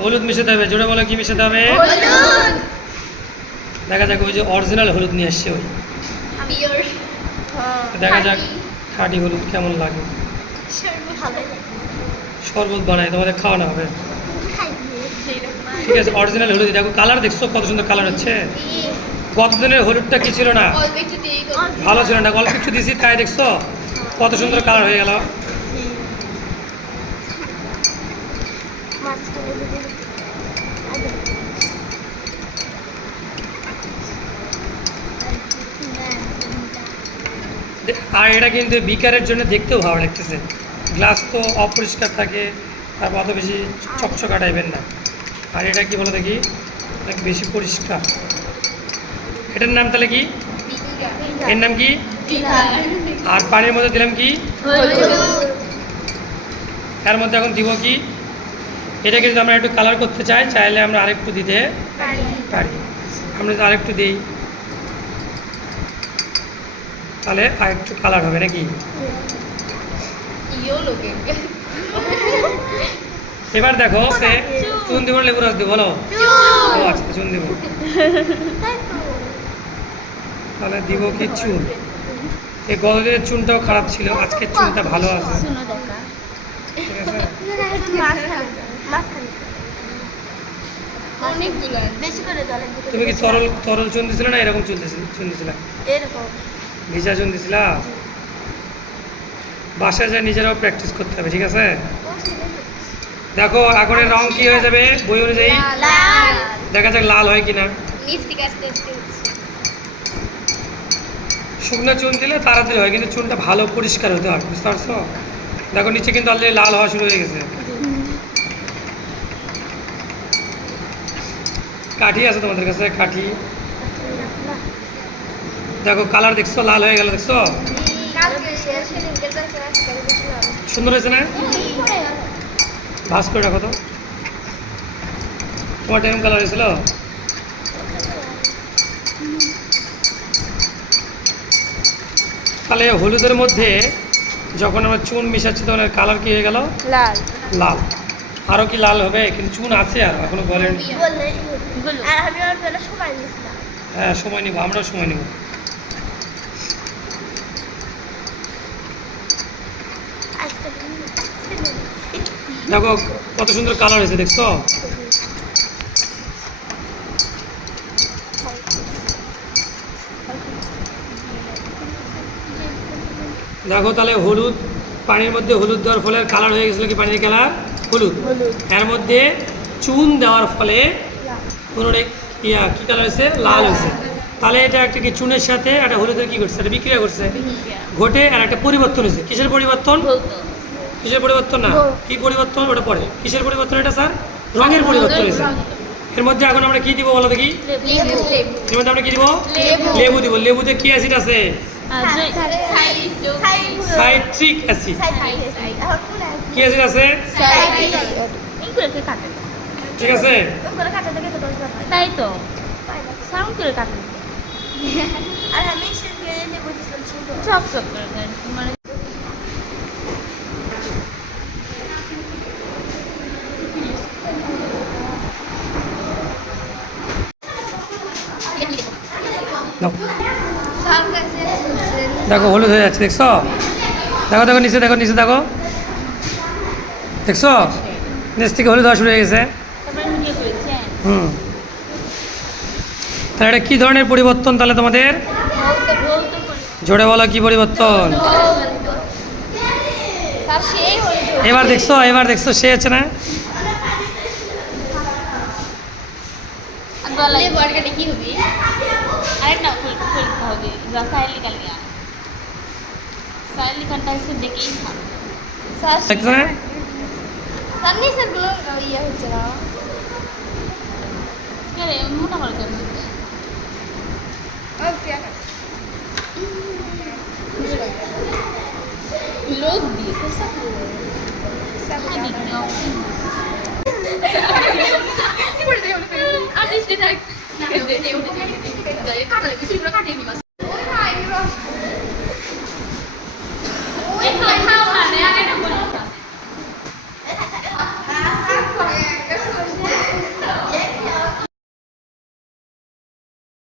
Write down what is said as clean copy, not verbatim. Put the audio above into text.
হলুদ মিশাতে হবে, জোরে বলো কি মিশাতে হবে? দেখা যাক ওই যে অরিজিনাল হলুদ নিয়ে আসছে ওই, দেখা যাক খাঁটি হলুদ কেমন লাগে। শরবত বানাই তোমাদের খাওয়ানো হবে, ঠিক আছে? অরিজিনাল হলুদ, দেখো কালার দেখছো কত সুন্দর কালার হচ্ছে। গতদিনের হলুদটা কি ছিল না, ভালো ছিল না, অল্প একটু দিয়েছি তাই দেখছো কত সুন্দর কালার হয়ে গেল। আর এটা কিন্তু বিকারের জন্য দেখতেও ভালো লাগতেছে, গ্লাস তো অপরিষ্কার থাকে, তারপর অত বেশি চকচকা টাইপের না। আর এটা কি বলো দেখি, বেশি পরিষ্কার। এটার নাম তাহলে কি, এর নাম কি? আর পানির মধ্যে দিলাম কি, এর মধ্যে এখন দিব কি, এটাকে যদি আমরা একটু কালার করতে চাই, চাইলে আমরা আরেকটু দিতে পারি। আমরা যদি আরেকটু দিই তাহলে আরেকটু কালার হবে নাকি। এবার দেখো সে চুন দিব লেবু রস দিব, বলো। ও আচ্ছা চুন দিব, তাহলে দিব কি চুন। এই গতদিনের চুনটাও খারাপ ছিল, আজকের চুনটা ভালো আছে, ঠিক আছে? তুমি কি তরল চুন দিছিলে না এরকম চুন দিছিলা? ভিজা চুন দিছিলা? বাসায় যায় নিজেরাও প্র্যাকটিস করতে হবে, ঠিক আছে? দেখো আগুনের রং কি হয়ে যাবে বই অনুযায়ী, দেখা যাক লাল হয় কিনা। শুকনো চুন দিলে তাড়াতাড়ি হয়, কিন্তু চুনটা ভালো পরিষ্কার হতে হয়, বুঝতে পারছো? দেখো নিচে কিন্তু অলরেডি লাল হওয়া শুরু হয়ে গেছে। কাঠি আছে তোমাদের কাছে? কাঠি দেখো, কালার দেখছো লাল হয়ে গেল, দেখছো সুন্দর হয়েছে না? ভাস করে রাখো তো, তোমার এরকম কালার হয়েছিল। তাহলে হলুদের মধ্যে যখন আমরা চুন মিশাচ্ছি তখন কালার কি হয়ে গেল, লাল। লাল আরো কি লাল হবে? কিন্তু চুন আছে আর এখনো বলেন। হ্যাঁ সময় নিব, আমরাও সময় নিব। দেখো কত সুন্দর কালার হয়েছে, দেখছো? দেখো তাহলে হলুদ, পানির মধ্যে হলুদ দেওয়ার ফলে কালার হয়ে গেছিলো কি, পানির কালার হলুদ। এর মধ্যে চুন দেওয়ার ফলে পুনরায় কি কালার হয়েছে, লাল হয়েছে। তাহলে এটা একটা কি চুনের সাথে একটা হলুদের কি করছে, একটা বিক্রিয়া করছে, ঘটে আর একটা পরিবর্তন হয়েছে। কিসের পরিবর্তন? কিসের পরিবর্তন না, কি পরিবর্তন ওটা পরে। কিসের পরিবর্তন এটা স্যার? রঙের পরিবর্তন হয়েছে। এর মধ্যে এখন আমরা কি দিব বলো দেখি, এর মধ্যে আমরা কি দিব, লেবু দিব। লেবুতে কি অ্যাসিড আছে? Citric acid. কি অ্যাসিড আছে? ঠিক আছে, তাই তো সাউন্ড করে কাটে আর আমি সেদিকে লেবু দিছিলাম চক চক করে মানে দেখো হলুদ হয়ে যাচ্ছে, দেখছো? দেখো দেখো নিচে, দেখো নিচে, দেখো দেখছো নিচ থেকে হলুদ হওয়া শুরু হয়ে গেছে। তাহলে এটা কী ধরনের পরিবর্তন তাহলে তোমাদের? জোরে বলো কি পরিবর্তন? এবার দেখছো, এবার দেখছো সে আছে না? কি হবে আরেকটা হবে রাসায়নিক নিকাল গিয়া साइल लिखता है इसको देखिए ही था দেখছো না? সামনে স্যার গুলো ইয়া হচ্ছে না अरे मोटा कर कर और क्या कर लोग भी कैसा सबあれしてない。カードで手を出て、カードで薬のカードに見ます。